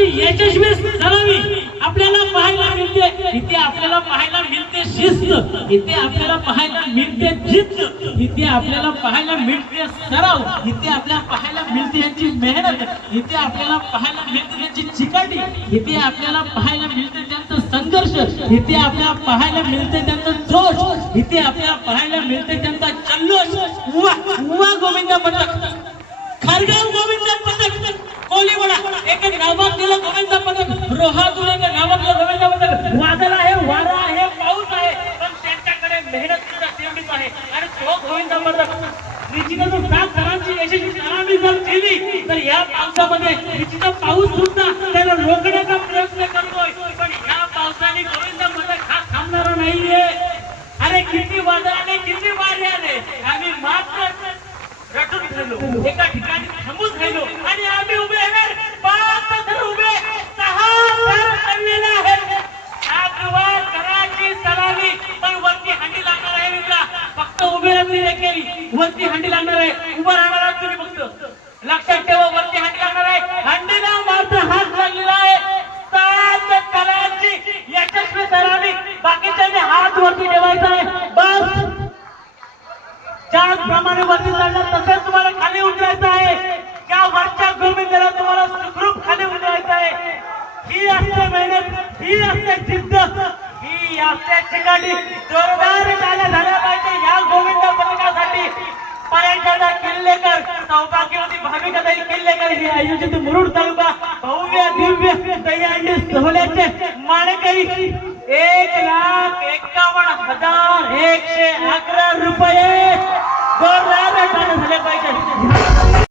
पथकाची यशस्वी सलामी आपल्याला पाहायला मिळते. इथे आपल्याला पाहायला मिळते शिस्त. इथे आपल्याला पाहायला मिळते जिद्द. इथे आपल्याला पाहायला मिळते सराव. इथे आपल्याला पाहायला मिळते यांची मेहनत. इथे आपल्याला पाहायला मिळते त्यांची चिकाटी. इथे आपल्याला पाहायला मिळते त्यांचा संघर्ष. इथे आपल्याला पाहायला मिळते त्यांचा जोश. इथे आपल्याला पाहायला मिळते त्यांचा जल्लोष. उवा उवा गोविंद म्हणतात खारगाव गोविंद एक नावाजलेलं गोविंद पथक रोहातून एक नावाजलेलं गोविंद पदक. वादळ आहे वारा आहे पाऊस आहे. पण त्यांच्याकडे मेहनत सुद्धा तेवढीच आहे. आणि तो गोविंद पथक सात सरांची यशस्वी जर केली तर या पावसामध्ये निश्चित पाऊस सुद्धा त्याला रोखण्याचा प्रयत्न करतोय. पण या पावसाने गोविंद पथक हा नाहीये. अरे किती वादळाने किती वारे आले आम्ही मात्र रटून राहिलो. एका ठिकाणी नाही वरती हंडी लागणार आहे. उभं राहणार आहात तुम्ही फक्त. लक्षात ठेवा वरती हंडी लागणार आहे. हंडीला मात्र हात लागलेला आहे. सात कलाची यशस्वी सरावी. बाकीच्यांनी हात वरती ठेवायचा आहे. बस. ज्याप्रमाणे वरती चढलं तसंच तुम्हाला खाली उतरायचं आहे. त्या वरच्या गोविंदाला तुम्हाला सुखरूप खाली उतरायचं आहे. ही असते मेहनत ही असते जिद्द ही असते ठिकाणी. जोरदार झाल्या झाल्या पाहिजे. या गोविंदा सौभाग्यवती भाविका ताई किल्लेकर हे आयोजित मुरुड तालुका भव्य दिव्य दहीहंडी सोहळ्याचे माणकरी एक लाख एकावन्न हजार एकशे अकरा रुपये.